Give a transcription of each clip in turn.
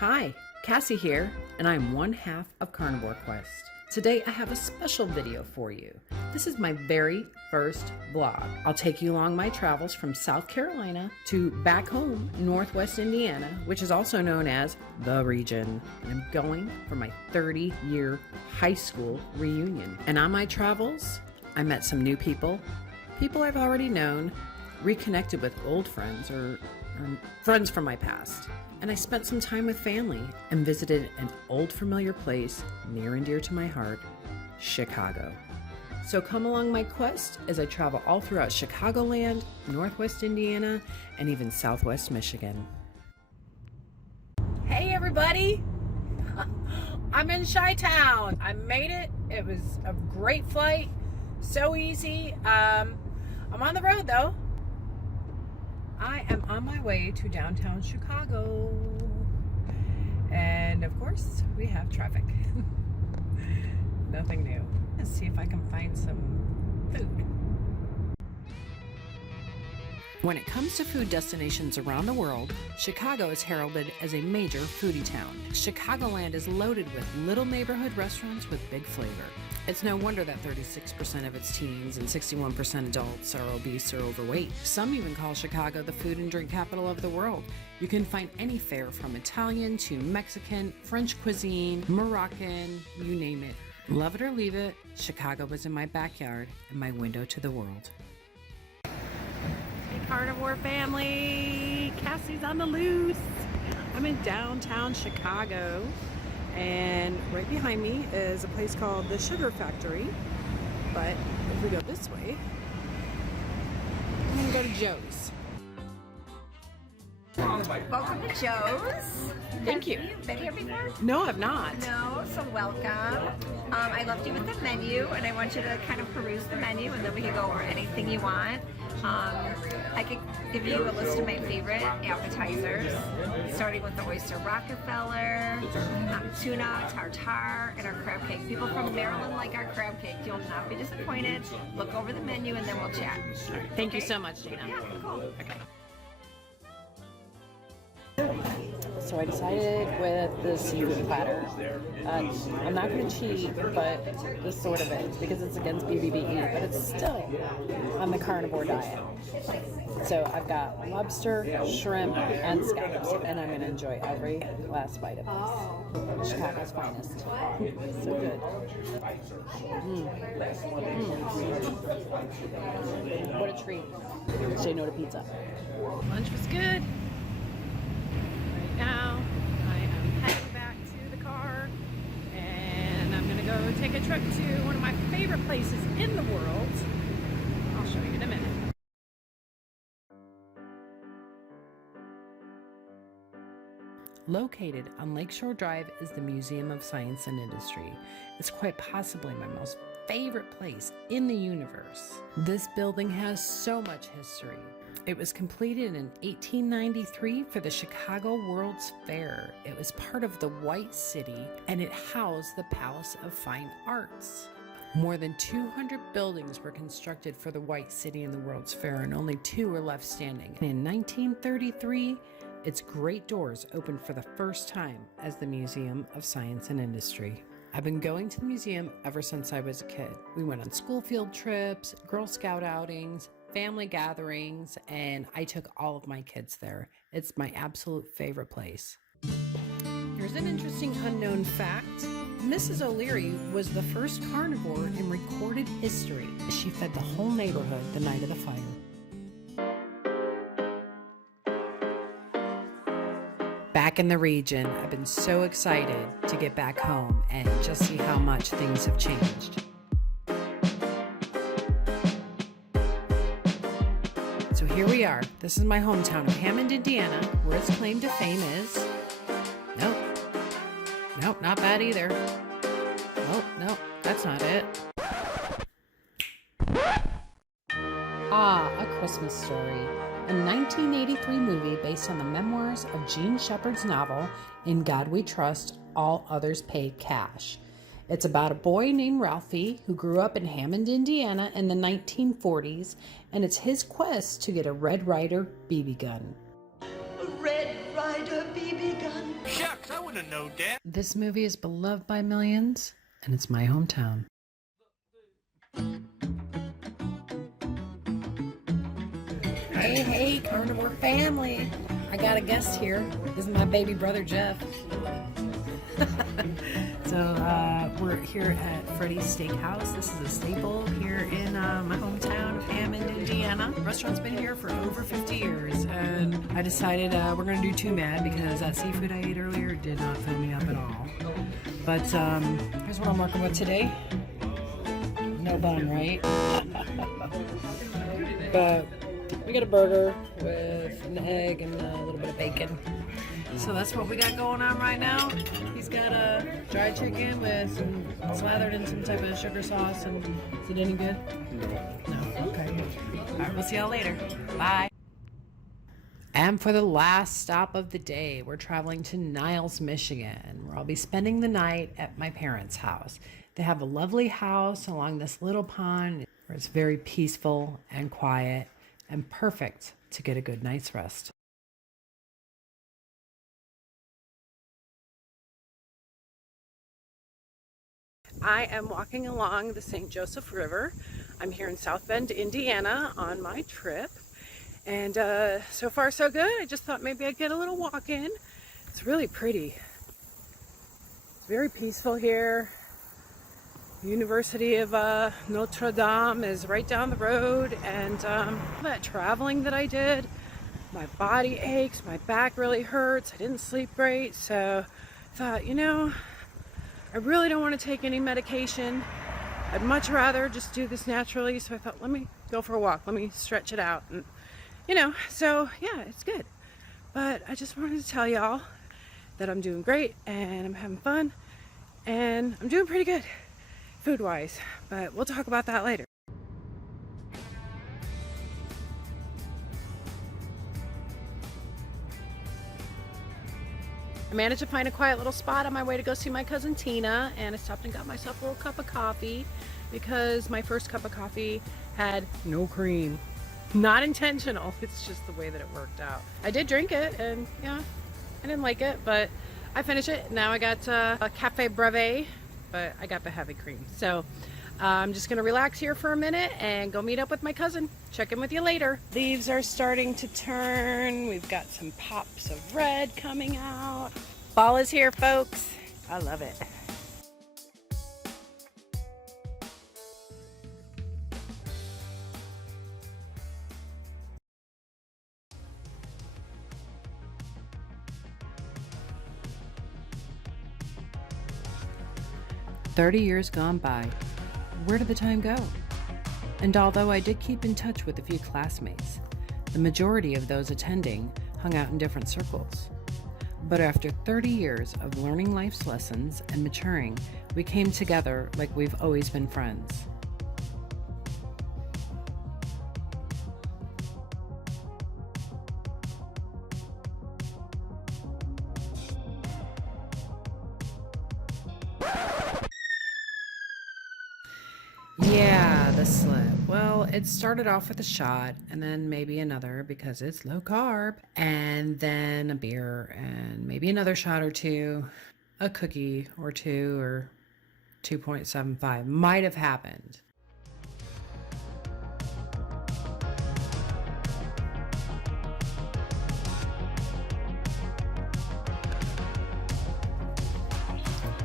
Hi, Cassie here, and I'm one half of Carnivore Quest. Today I have a special video for you. This is my very first vlog. I'll take you along my travels from South Carolina to back home, Northwest Indiana, which is also known as the region. And I'm going for my 30-year high school reunion. And on my travels, I met some new people I've already known, reconnected with old friends or friends from my past. And I spent some time with family and visited an old familiar place near and dear to my heart, Chicago. So come along my quest as I travel all throughout Chicagoland, Northwest Indiana, and even Southwest Michigan. Hey everybody! I'm in Chi-Town. I made it. It was a great flight. So easy. I'm on the road though. I am on my way to downtown Chicago. And of course, we have traffic. Nothing new. Let's see if I can find some food. When it comes to food destinations around the world, Chicago is heralded as a major foodie town. Chicagoland is loaded with little neighborhood restaurants with big flavor. It's no wonder that 36% of its teens and 61% adults are obese or overweight. Some even call Chicago the food and drink capital of the world. You can find any fare from Italian to Mexican, French cuisine, Moroccan, you name it. Love it or leave it, Chicago was in my backyard and my window to the world. Hey carnivore family, Cassie's on the loose. I'm in downtown Chicago. And right behind me is a place called the Sugar Factory. But if we go this way, I'm gonna go to Joe's. Welcome to Joe's. Thank you. Have you been here before? No, I've not. No, so welcome. I left you with the menu, and I want you to kind of peruse the menu, and then we can go over anything you want. I could give you a list of my favorite appetizers, starting with the oyster Rockefeller, tuna, tartare, and our crab cake. People from Maryland like our crab cake. You'll not be disappointed. Look over the menu, and then we'll chat. Thank you so much, Dana. Yeah, cool. Okay. So I decided with the seafood platter. I'm not going to cheat, but this sort of is because it's against BBBE, but it's still on the carnivore diet. So I've got lobster, shrimp, and scallops, and I'm going to enjoy every last bite of this. Chicago's finest. So good. What a treat. Say no to pizza. Lunch was good. Now I am heading back to the car and I'm gonna go take a trip to one of my favorite places in the world. I'll show you in a minute. Located on Lakeshore Drive is the Museum of Science and Industry. It's quite possibly my most favorite place in the universe. This building has so much history. It was completed in 1893 for the Chicago World's Fair. It was part of the White City and it housed the Palace of Fine Arts. More than 200 buildings were constructed for the White City and the World's Fair, and only 2 were left standing. In 1933, its great doors opened for the first time as the Museum of Science and Industry. I've been going to the museum ever since I was a kid. We went on school field trips, Girl Scout outings, family gatherings, and I took all of my kids there. It's my absolute favorite place. Here's an interesting unknown fact. Mrs. O'Leary was the first carnivore in recorded history. She fed the whole neighborhood the night of the fire. Back in the region, I've been so excited to get back home and just see how much things have changed. So here we are. This is my hometown of Hammond, Indiana, where its claim to fame is... Nope, not that either. Nope, that's not it. A Christmas Story, a 1983 movie based on the memoirs of Jean Shepherd's novel, In God We Trust, All Others Pay Cash. It's about a boy named Ralphie who grew up in Hammond, Indiana in the 1940s, and it's his quest to get a Red Ryder BB gun. A Red Ryder BB gun? Shucks, I would have known that. This movie is beloved by millions, and it's my hometown. Hey, carnivore family. I got a guest here. This is my baby brother, Jeff. So we're here at Freddy's Steakhouse. This is a staple here in my hometown of Hammond, Indiana. The restaurant's been here for over 50 years, and I decided we're gonna do two mad because that seafood I ate earlier did not fill me up at all. But here's what I'm working with today. No bun, right? But we got a burger with an egg and a little bit of bacon. So that's what we got going on right now. He's got a dried chicken with slathered in some type of sugar sauce. And is it any good? No. Okay. All right, we'll see y'all later. Bye. And for the last stop of the day, we're traveling to Niles, Michigan, where I'll be spending the night at my parents' house. They have a lovely house along this little pond where it's very peaceful and quiet and perfect to get a good night's rest. I am walking along the St. Joseph River. I'm here in South Bend, Indiana on my trip. And so far so good. I just thought maybe I'd get a little walk in. It's really pretty. It's very peaceful here. The University of Notre Dame is right down the road. And that traveling that I did, my body aches, my back really hurts. I didn't sleep great. So I thought, you know, I really don't want to take any medication. I'd much rather just do this naturally. So I thought, let me go for a walk. Let me stretch it out. And, you know, so yeah, it's good. But I just wanted to tell y'all that I'm doing great and I'm having fun and I'm doing pretty good food-wise. But we'll talk about that later. I managed to find a quiet little spot on my way to go see my cousin Tina, and I stopped and got myself a little cup of coffee because my first cup of coffee had no cream. Not intentional, it's just the way that it worked out. I did drink it and yeah, I didn't like it, but I finished it. Now I got a cafe breve, but I got the heavy cream. So I'm just gonna relax here for a minute and go meet up with my cousin. Check in with you later. Leaves are starting to turn. We've got some pops of red coming out. Fall is here, folks. I love it. "30 years gone by. Where did the time go?" And although I did keep in touch with a few classmates, the majority of those attending hung out in different circles. But after 30 years of learning life's lessons and maturing, we came together like we've always been friends. Yeah, the slip. Well, it started off with a shot and then maybe another because it's low carb, and then a beer and maybe another shot or two, a cookie or two, or 2.75 might have happened.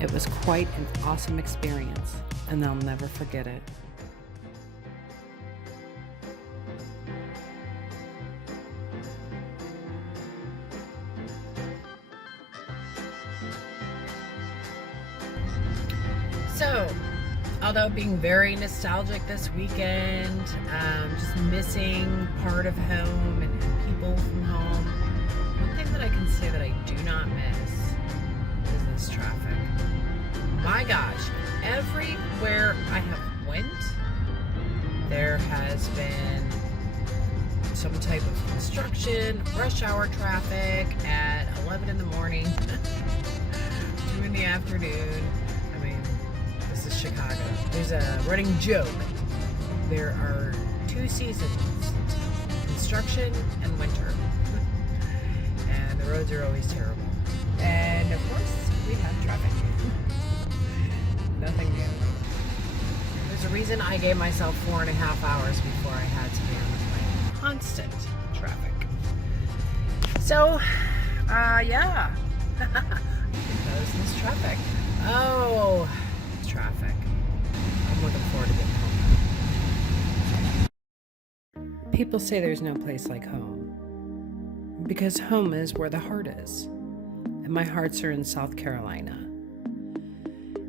It was quite an awesome experience, and I'll never forget it. So, although being very nostalgic this weekend, just missing part of home and people from home, one thing that I can say that I do not miss is this traffic. My gosh, everywhere I have went, there has been some type of construction, rush hour traffic at 11 in the morning, 2 in the afternoon. I mean, this is Chicago. There's a running joke. There are 2 seasons, construction and winter. And the roads are always terrible. And of course, we had traffic. Nothing new. There's a reason I gave myself 4.5 hours before I had to deal with my constant traffic. So, yeah. Because this traffic. Oh, traffic. I'm looking forward to getting home. People say there's no place like home. Because home is where the heart is. And my hearts are in South Carolina.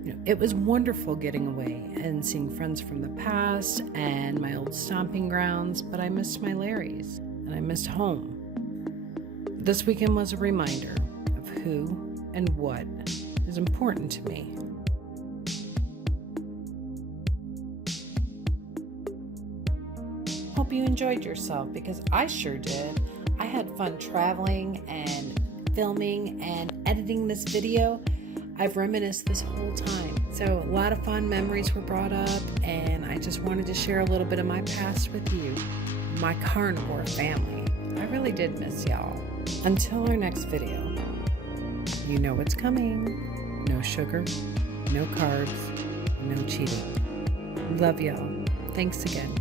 You know, it was wonderful getting away and seeing friends from the past and my old stomping grounds, but I missed my Larrys and I missed home. This weekend was a reminder of who and what is important to me. Hope you enjoyed yourself because I sure did. I had fun traveling and filming and editing this video. I've reminisced this whole time. So a lot of fun memories were brought up and I just wanted to share a little bit of my past with you, my carnivore family. I really did miss y'all. Until our next video, you know what's coming. No sugar, no carbs, no cheating. Love y'all. Thanks again.